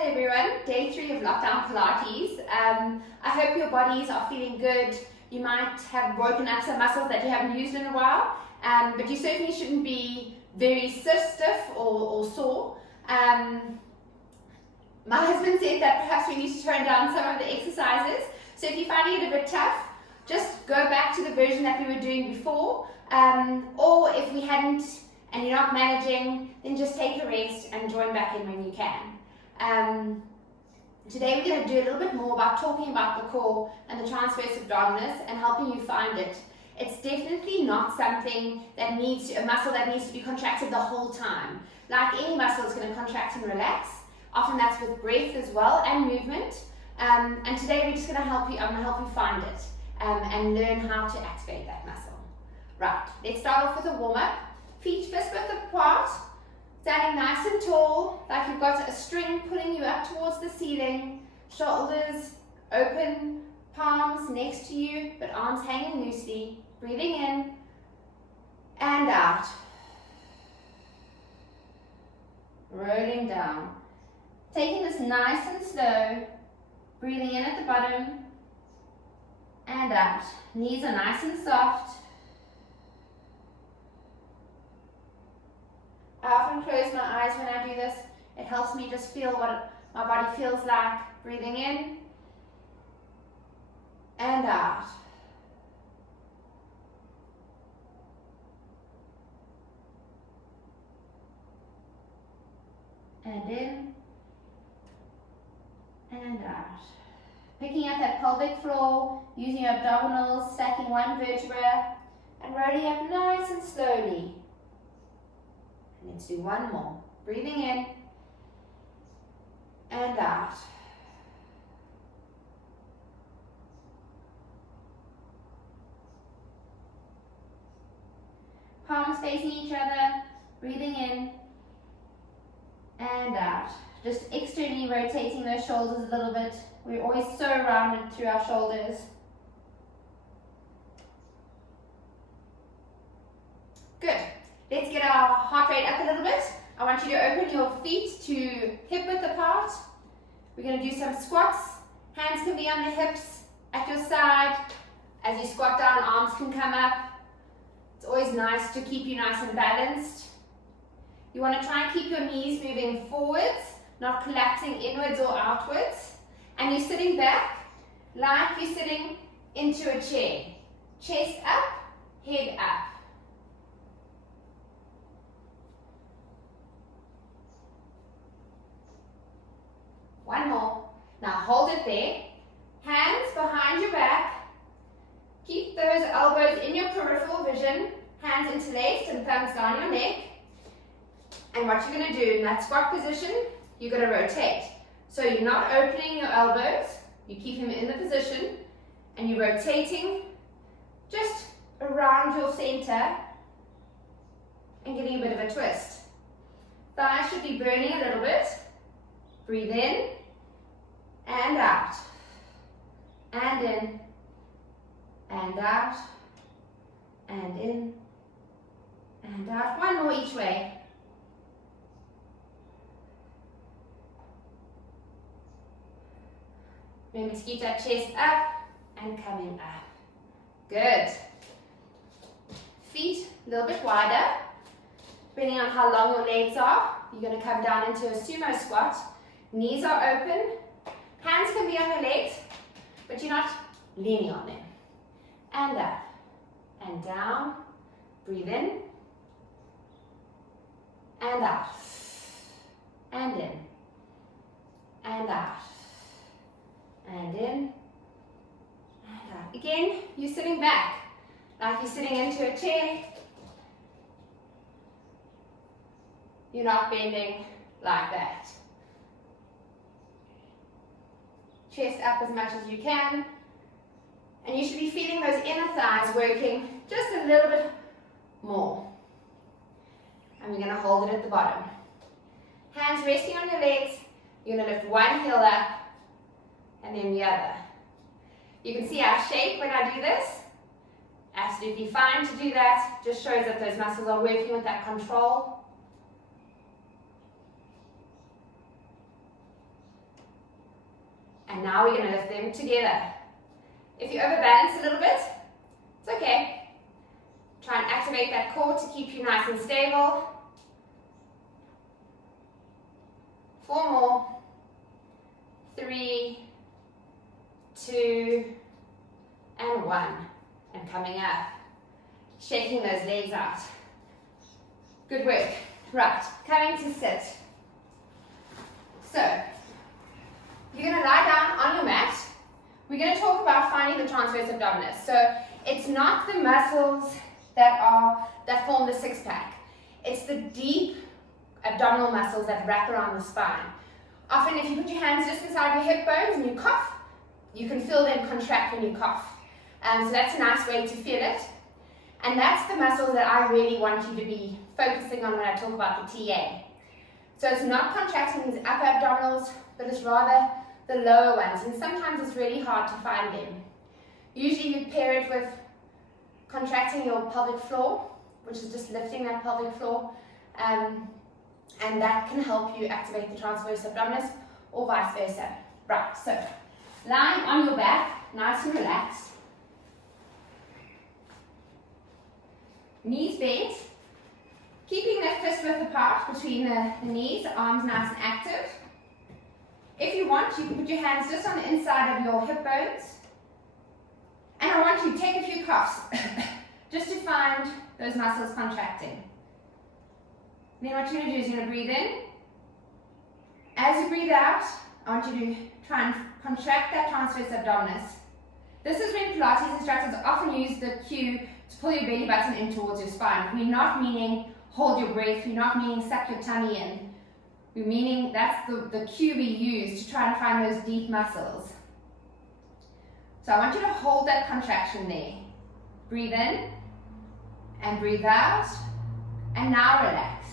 Hello everyone, day 3 of lockdown Pilates. I hope your bodies are feeling good. You might have woken up some muscles that you haven't used in a while, but you certainly shouldn't be very stiff or sore. My husband said that perhaps we need to tone down some of the exercises, so if you're finding it a bit tough, just go back to the version that we were doing before, or if we hadn't and you're not managing, then just take a rest and join back in when you can. Today we're going to do a little bit more about talking about the core and the transverse abdominis and helping you find it. It's definitely not something that a muscle that needs to be contracted the whole time. Like any muscle, it's going to contract and relax. Often that's with breath as well and movement. And today we're just going to help you, I'm going to help you find it and learn how to activate that muscle. Right, let's start off with a warm-up. Feet fist width apart. Standing nice and tall, like you've got a string pulling you up towards the ceiling, shoulders open, palms next to you, but arms hanging loosely. Breathing in and out. Rolling down. Taking this nice and slow, breathing in at the bottom and out. Knees are nice and soft. I often close my eyes when I do this. It helps me just feel what my body feels like. Breathing in and out. And in and out. Picking up that pelvic floor, using your abdominals, stacking one vertebra and rolling up nice and slowly. Let's do one more. Breathing in and out. Palms facing each other. Breathing in and out. Just externally rotating those shoulders a little bit. We're always so rounded through our shoulders. Good. Let's get our heart rate up a little bit. I want you to open your feet to hip width apart. We're going to do some squats. Hands can be on the hips at your side. As you squat down, arms can come up. It's always nice to keep you nice and balanced. You want to try and keep your knees moving forwards, not collapsing inwards or outwards. And you're sitting back like you're sitting into a chair. Chest up, head up. One more. Now hold it there. Hands behind your back. Keep those elbows in your peripheral vision. Hands interlaced and thumbs down your neck. And what you're going to do in that squat position, you're going to rotate. So you're not opening your elbows. You keep them in the position. And you're rotating just around your center and getting a bit of a twist. Thighs should be burning a little bit. Breathe in and out, and in, and out, and in, and out. One more each way. Remember to keep that chest up and coming up. Good. Feet a little bit wider. Depending on how long your legs are, you're going to come down into a sumo squat. Knees are open. Hands can be on your legs, but you're not leaning on them. And up and down. Breathe in and out. And in and out. And in and out. Again, you're sitting back like you're sitting into a chair. You're not bending like that. Chest up as much as you can. And you should be feeling those inner thighs working just a little bit more. And we're going to hold it at the bottom. Hands resting on your legs. You're going to lift one heel up and then the other. You can see I shake when I do this. Absolutely fine to do that. Just shows that those muscles are working with that control. And now we're going to lift them together. If you overbalance a little bit, it's okay. Try and activate that core to keep you nice and stable. 4 more. 3, 2, and 1. And coming up. Shaking those legs out. Good work. Right, coming to sit. So, you're going to lie down on your mat. We're going to talk about finding the transverse abdominis. So, it's not the muscles that form the six-pack. It's the deep abdominal muscles that wrap around the spine. Often, if you put your hands just inside your hip bones and you cough, you can feel them contract when you cough. So that's a nice way to feel it. And that's the muscles that I really want you to be focusing on when I talk about the TA. So it's not contracting these upper abdominals, but it's rather the lower ones. And sometimes it's really hard to find them. Usually you pair it with contracting your pelvic floor, which is just lifting that pelvic floor. And that can help you activate the transverse abdominis or vice versa. Right, so lying on your back, nice and relaxed. Knees bent, keeping that fist width apart between the knees, arms nice and active. If you want, you can put your hands just on the inside of your hip bones. And I want you to take a few coughs, just to find those muscles contracting. Then what you're going to do is you're going to breathe in. As you breathe out, I want you to try and contract that transverse abdominis. This is when Pilates instructors often use the cue to pull your belly button in towards your spine. We're not meaning hold your breath, we're not meaning suck your tummy in. We're meaning that's the cue we use to try and find those deep muscles. So I want you to hold that contraction there. Breathe in and breathe out, and now relax.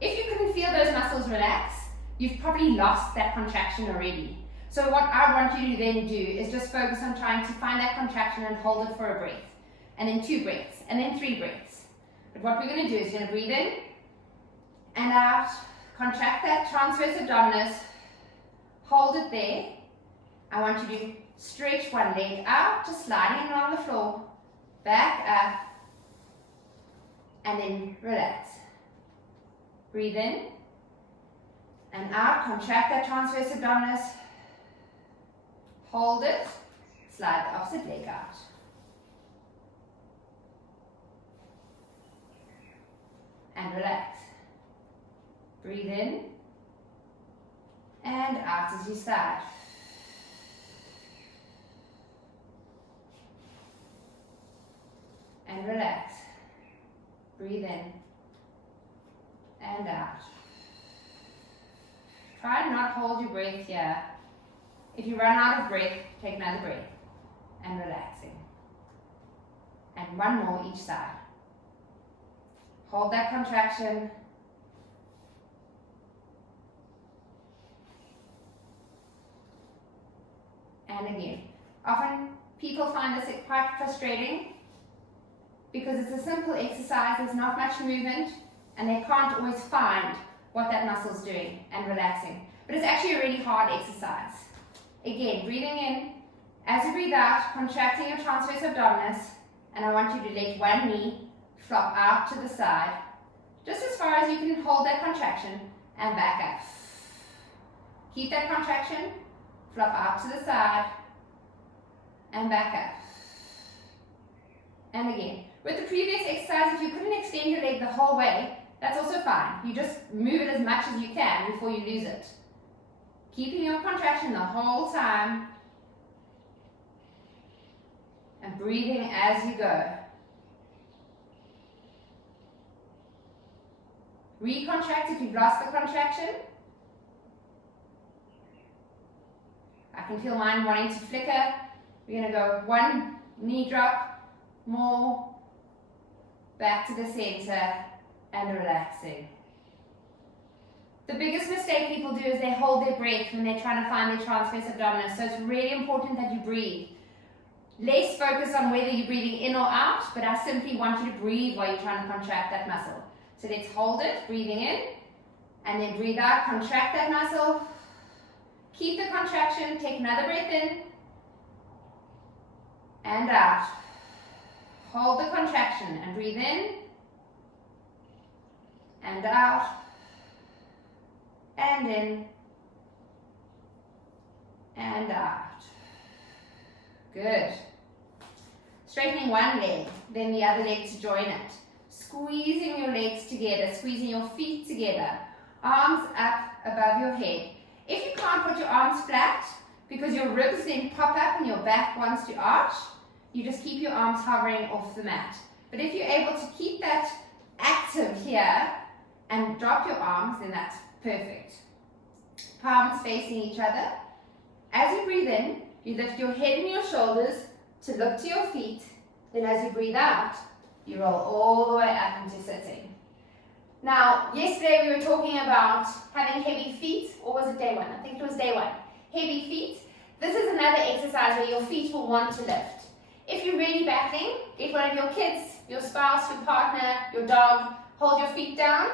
If you couldn't feel those muscles relax, you've probably lost that contraction already. So what I want you to then do is just focus on trying to find that contraction and hold it for a breath. And then 2 breaths, and then 3 breaths. But what we're going to do is you're going to breathe in and out, contract that transverse abdominis, hold it there. I want you to stretch one leg out, just sliding along the floor, back up, and then relax. Breathe in and out, contract that transverse abdominis, hold it, slide the opposite leg out. And relax. Breathe in and out as you slide. And relax. Breathe in and out. Try and not hold your breath here. If you run out of breath, take another breath and relaxing. And 1 more each side. Hold that contraction. And again. Often people find this quite frustrating because it's a simple exercise, there's not much movement, and they can't always find what that muscle's doing and relaxing. But it's actually a really hard exercise. Again, breathing in. As you breathe out, contracting your transverse abdominis, and I want you to let one knee flop out to the side, just as far as you can hold that contraction, and back up. Keep that contraction, flop out to the side, and back up. And again. With the previous exercise, if you couldn't extend your leg the whole way, that's also fine. You just move it as much as you can before you lose it. Keeping your contraction the whole time, and breathing as you go. Recontract if you've lost the contraction. I can feel mine wanting to flicker. We're going to go 1 knee drop, more, back to the center, and relaxing. The biggest mistake people do is they hold their breath when they're trying to find their transverse abdominis. So it's really important that you breathe. Less focus on whether you're breathing in or out, but I simply want you to breathe while you're trying to contract that muscle. So let's hold it, breathing in, and then breathe out, contract that muscle. Keep the contraction. Take another breath in and out. Hold the contraction and breathe in and out and in and out. Good. Straightening one leg, then the other leg to join it. Squeezing your legs together, squeezing your feet together. Arms up above your head. If you can't put your arms flat, because your ribs then pop up and your back wants to arch, you just keep your arms hovering off the mat. But if you're able to keep that active here and drop your arms, then that's perfect. Palms facing each other. As you breathe in, you lift your head and your shoulders to look to your feet. Then as you breathe out, you roll all the way up into sitting. Now, yesterday we were talking about having heavy feet, or was it day one? I think it was day one. Heavy feet. This is another exercise where your feet will want to lift. If you're really battling, get one of your kids, your spouse, your partner, your dog, hold your feet down.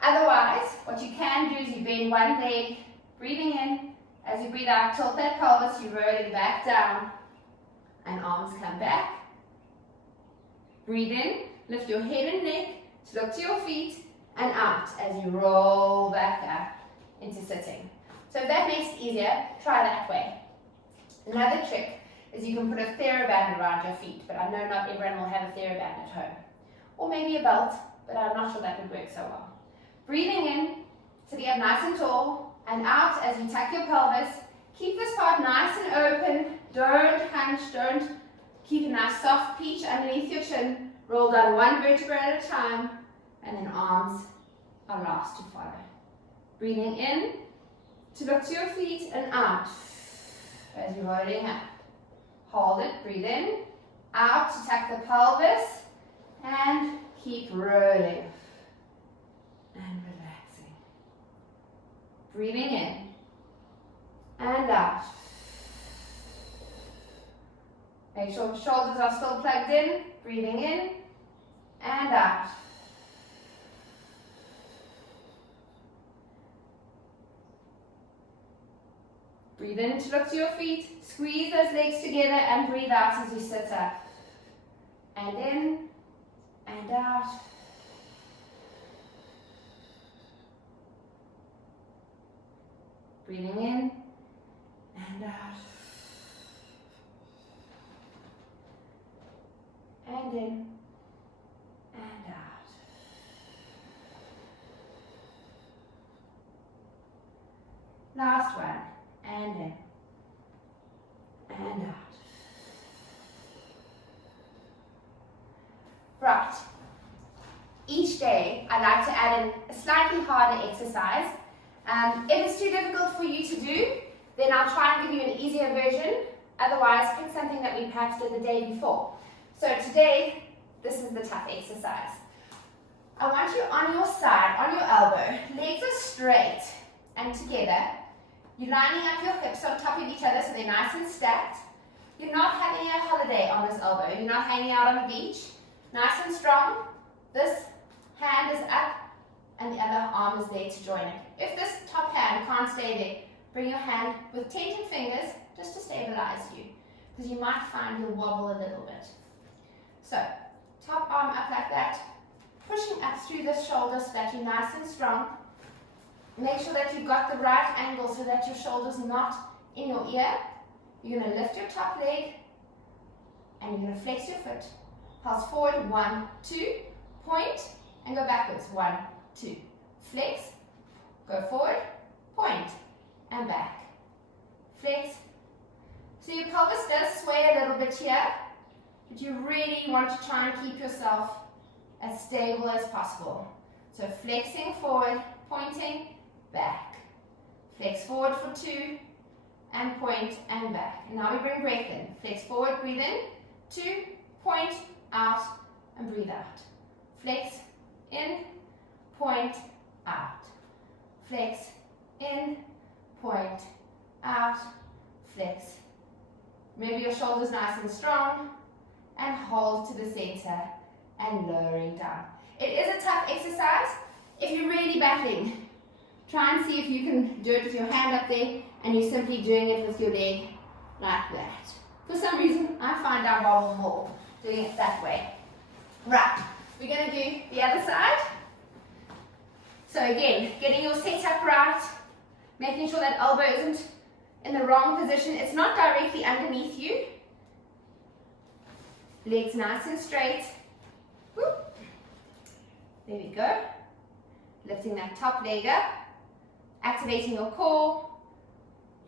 Otherwise, what you can do is you bend one leg, breathing in. As you breathe out, tilt that pelvis, you roll it back down, and arms come back. Breathe in, lift your head and neck to look to your feet, and out as you roll back up into sitting. So if that makes it easier, try that way. Another trick is you can put a TheraBand around your feet, but I know not everyone will have a TheraBand at home. Or maybe a belt, but I'm not sure that would work so well. Breathing in, sitting up nice and tall, and out as you tuck your pelvis. Keep this part nice and open. Don't hunch, don't keep a nice soft peach underneath your chin. Roll down one vertebra at a time, and then arms are last to follow. Breathing in to look to your feet and out as you're rolling up. Hold it, breathe in, out to tuck the pelvis, and keep rolling and relaxing. Breathing in and out. Make sure the shoulders are still plugged in. Breathing in and out. Breathe in to look to your feet. Squeeze those legs together and breathe out as you sit up. And in and out. Breathing in and out. And in and out. Last one. And in and out. Right. Each day I like to add in a slightly harder exercise. If it's too difficult for you to do, then I'll try and give you an easier version. Otherwise, pick something that we perhaps did the day before. So today, this is the tough exercise. I want you on your side, on your elbow. Legs are straight and together. You're lining up your hips on top of each other so they're nice and stacked. You're not having a holiday on this elbow. You're not hanging out on the beach. Nice and strong. This hand is up and the other arm is there to join it. If this top hand can't stay there, bring your hand with tented fingers just to stabilize you, because you might find you'll wobble a little bit. So, top arm up like that, pushing up through the shoulder so that you're nice and strong. Make sure that you've got the right angle so that your shoulder's not in your ear. You're going to lift your top leg and you're going to flex your foot. Pulse forward, 1, 2, point, and go backwards, 1, 2. Flex, go forward, point, and back. Flex. So your pelvis does sway a little bit here, but you really want to try and keep yourself as stable as possible. So flexing forward, pointing, back. Flex forward for 2, and point and back. And now we bring breath in. Flex forward, breathe in, 2, point, out, and breathe out. Flex, in, point, out. Flex, in, point, out, flex. Remember your shoulders nice and strong, and hold to the center and lowering down. It is a tough exercise if you're really battling. Try and see if you can do it with your hand up there and you're simply doing it with your leg like that. For some reason, I find I wobble more doing it that way. Right, we're going to do the other side. So again, getting your setup right, making sure that elbow isn't in the wrong position. It's not directly underneath you. Legs nice and straight. Whoop. There we go. Lifting that top leg up, activating your core,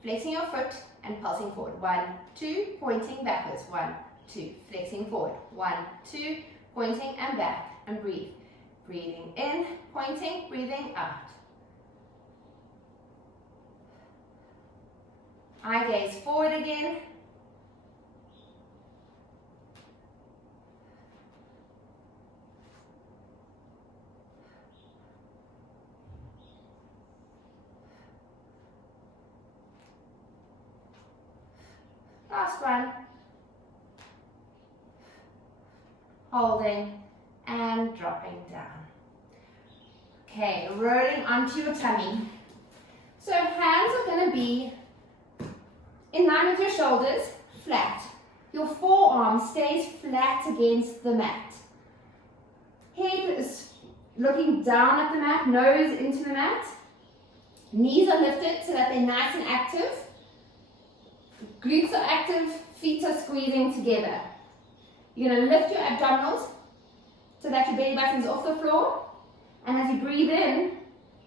flexing your foot and pulsing forward. 1, 2, pointing backwards. 1, 2, flexing forward. 1, 2, pointing and back, and breathe. Breathing in, pointing, breathing out. Eye gaze forward again. Last one. Holding and dropping down. Okay, rolling onto your tummy. So hands are going to be in line with your shoulders, flat. Your forearm stays flat against the mat. Head is looking down at the mat, nose into the mat. Knees are lifted so that they're nice and active. Glutes are active, feet are squeezing together. You're going to lift your abdominals so that your belly button's off the floor. And as you breathe in,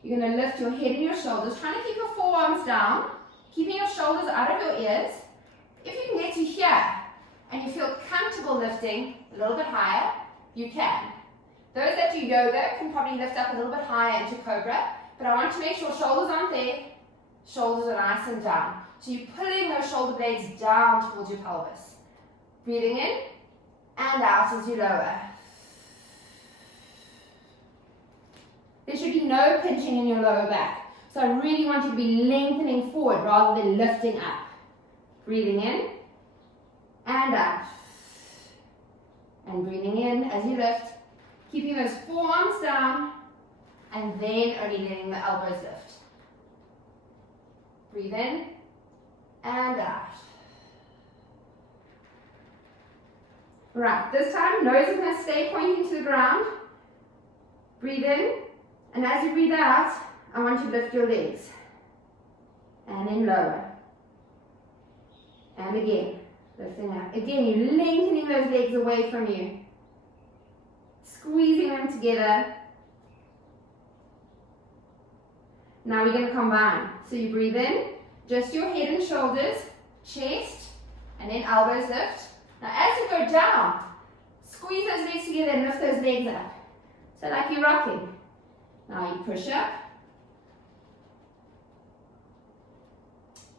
you're going to lift your head and your shoulders, trying to keep your forearms down, keeping your shoulders out of your ears. If you can get to here and you feel comfortable lifting a little bit higher, you can. Those that do yoga can probably lift up a little bit higher into cobra, but I want to make sure shoulders aren't there, shoulders are nice and down. So you're pulling those shoulder blades down towards your pelvis. Breathing in and out as you lower. There should be no pinching in your lower back. So I really want you to be lengthening forward rather than lifting up. Breathing in and out. And breathing in as you lift. Keeping those forearms down and then only letting the elbows lift. Breathe in and out. Right, this time nose is going to stay pointing to the ground. Breathe in, and as you breathe out, I want you to lift your legs. And then lower. And again, lifting up. Again, you're lengthening those legs away from you. Squeezing them together. Now we're going to combine. So you breathe in, just your head and shoulders, chest, and then elbows lift. Now as you go down, squeeze those legs together and lift those legs up. So like you're rocking. Now you push up.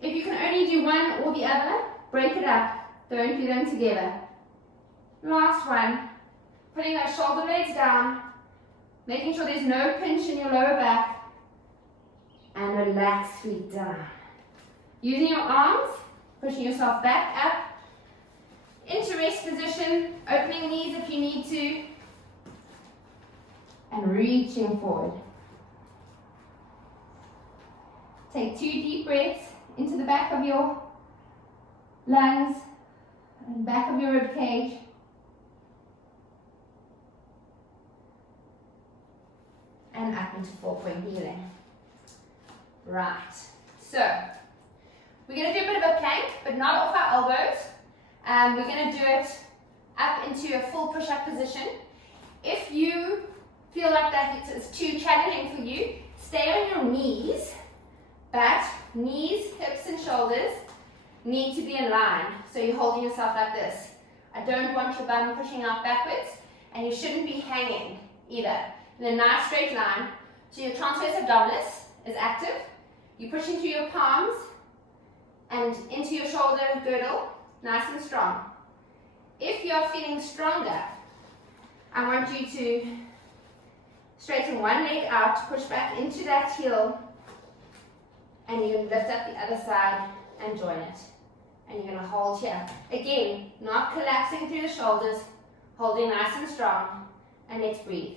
If you can only do one or the other, break it up. Don't do them together. Last one. Putting those shoulder blades down, making sure there's no pinch in your lower back, and relax feet down. Using your arms, pushing yourself back up, into rest position, opening knees if you need to, and reaching forward. Take 2 deep breaths into the back of your lungs, and back of your rib cage. And up into 4-point kneeling. Right, so we're going to do a bit of a plank, but not off our elbows. We're going to do it up into a full push-up position. If you feel like that it's too challenging for you, stay on your knees, but knees, hips and shoulders need to be in line. So you're holding yourself like this. I don't want your bum pushing out backwards, and you shouldn't be hanging either. In a nice straight line. So your transverse abdominis is active. You push into your palms and into your shoulder girdle, nice and strong. If you're feeling stronger, I want you to straighten one leg out, push back into that heel, and you're going to lift up the other side and join it. And you're going to hold here. Again, not collapsing through the shoulders, holding nice and strong, and let's breathe.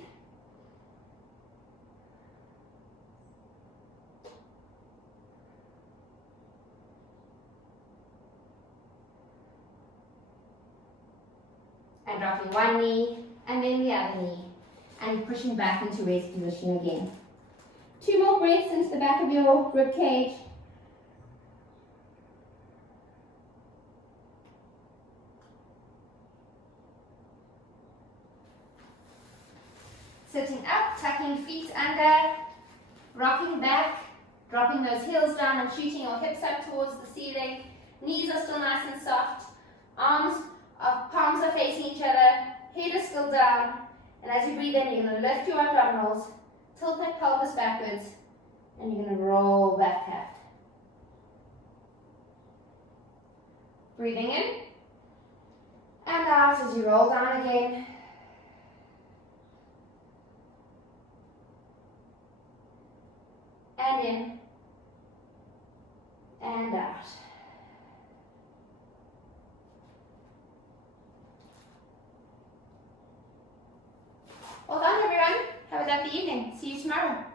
and dropping one knee and then the other knee and pushing back into rest position again. 2 more breaths into the back of your rib cage. Sitting up, tucking feet under, rocking back, dropping those heels down and shooting your hips up towards the ceiling. Knees are still nice and soft. Palms are facing each other. Head is still down. And as you breathe in, you're going to lift your abdominals, tilt that pelvis backwards, and you're going to roll back up. Breathing in and out as you roll down again. And in and out. Well done, everyone. Have a lovely evening. See you tomorrow.